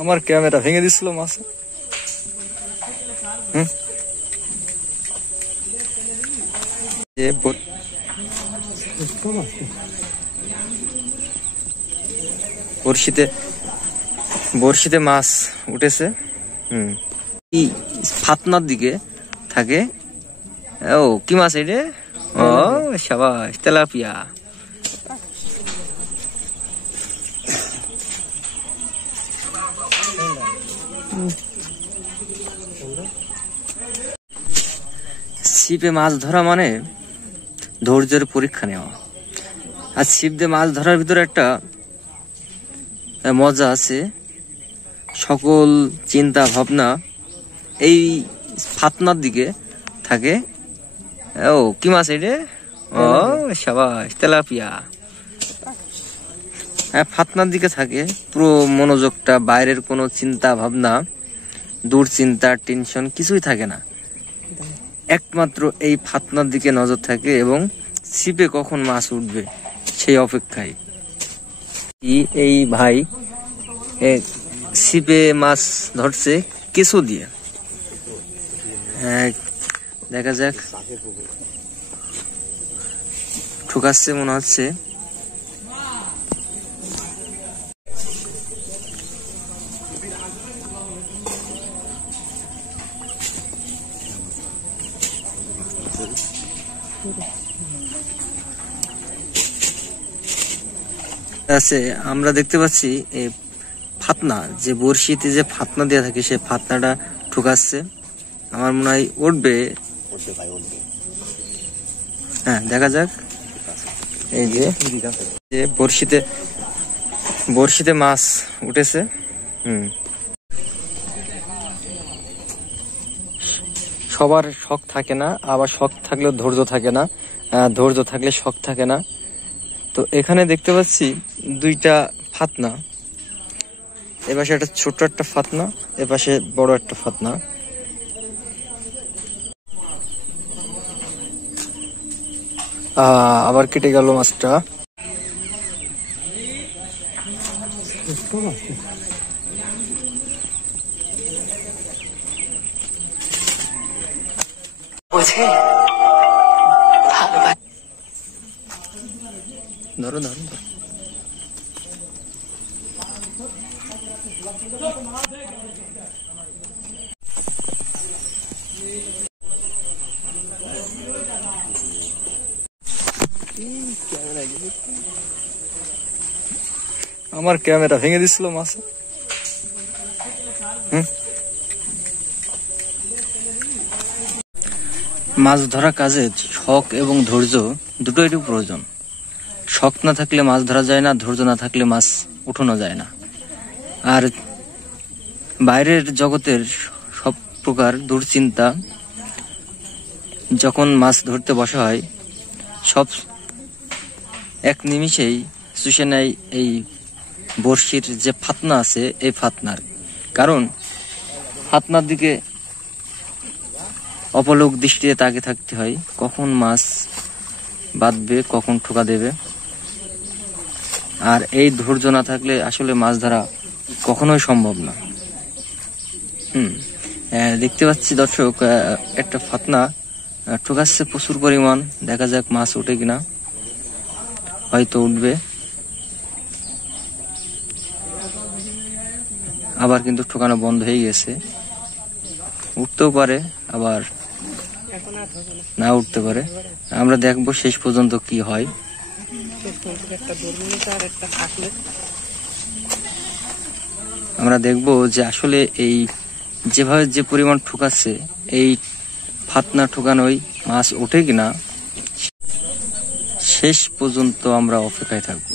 আমার ক্যামেরা ভেঙে দিছিল মাছ। বড়শিতে মাছ উঠেছে। ফাতনার দিকে থাকে। ও কি মাছ এটা? ও শাবাশ, তেলাপিয়া। ছিপে মাছ ধরা মানে ধৈর্যের পরীক্ষা নেওয়া। আর ছিপ দিয়ে মাছ ধরার ভিতরে একটা মজা আছে। সকল চিন্তা ভাবনা এই ফাতনার দিকে থাকে। ও কি মাছ এটা? ও শাবাশ, তেলাপিয়া। হ্যাঁ, ফাতনার দিকে থাকে। পুরো মনোযোগটা, বাইরের কোনো চিন্তা ভাবনা, দুশ্চিন্তা, টেনশন কিছুই থাকে না। একমাত্র এই ফাতনার দিকে নজর থাকে এবং ছিপে কখন মাছ উঠবে সেই অপেক্ষায়। এই ভাই ছিপে মাছ ধরছে কেঁচো দিয়ে। দেখা যাক, ঠুকাচ্ছে মনে হচ্ছে। আছে আমরা দেখতে পাচ্ছি ফাতনা, যে বড়শিতে যে ফাতনা দেওয়া থাকে সে ফাতনাটা ঠুকাচ্ছে। আমার মনে হয় উঠবে। হ্যাঁ, দেখা যাক। এই যে বড়শিতে মাছ উঠেছে। সবার শখ থাকে না, আবার শখ থাকলেও ধৈর্য থাকে না, ধৈর্য থাকলে শখ থাকে না। তো এখানে দেখতে পাচ্ছি দুইটা ফাতনা। এপাশে একটা ছোট একটা ফাতনা, এপাশে বড় একটা ফাতনা। আবার কেটে গেল মাছটা। ধরো ধরো ধরো। আমার ক্যামেরা ভেঙে দিছিল মাছ। মাছ ধরা কাজে শখ এবং ধৈর্য দুটোই প্রয়োজন। শখ না থাকলে মাছ ধরা যায় না, ধৈর্য না থাকলে মাছ উঠানো যায় না। আর বাইরের জগতের সব প্রকার দুশ্চিন্তা যখন মাছ ধরতে বসা হয়, সব এক নিমিষেই শুষে নেয় এই বড়শির যে ফাতনা আছে, এই ফাতনার। কারণ ফাতনার দিকে অপলক দৃষ্টিতে তাকে থাকতে হয়, কখন মাছ বাঁধবে, কখন ঠোকা দেবে। আর এই ধৈর্য না থাকলে আসলে মাছ ধরা কখনোই সম্ভব না। দেখতে পাচ্ছি দর্শক, একটা ফাতনা ঠোকাচ্ছে প্রচুর পরিমাণ। দেখা যাক মাছ ওঠে কিনা, হয়তো উঠবে। আবার কিন্তু ঠোকানো বন্ধ হয়ে গেছে। উঠতেও পারে, আবার না উঠতে পারে। আমরা দেখবো শেষ পর্যন্ত কি হয়। আমরা দেখবো যে আসলে এই যেভাবে যে পরিমাণ ঠুকাচ্ছে, এই ফাতনা ঠুকানোই মাছ ওঠে কিনা শেষ পর্যন্ত আমরা অপেক্ষায় থাকবো।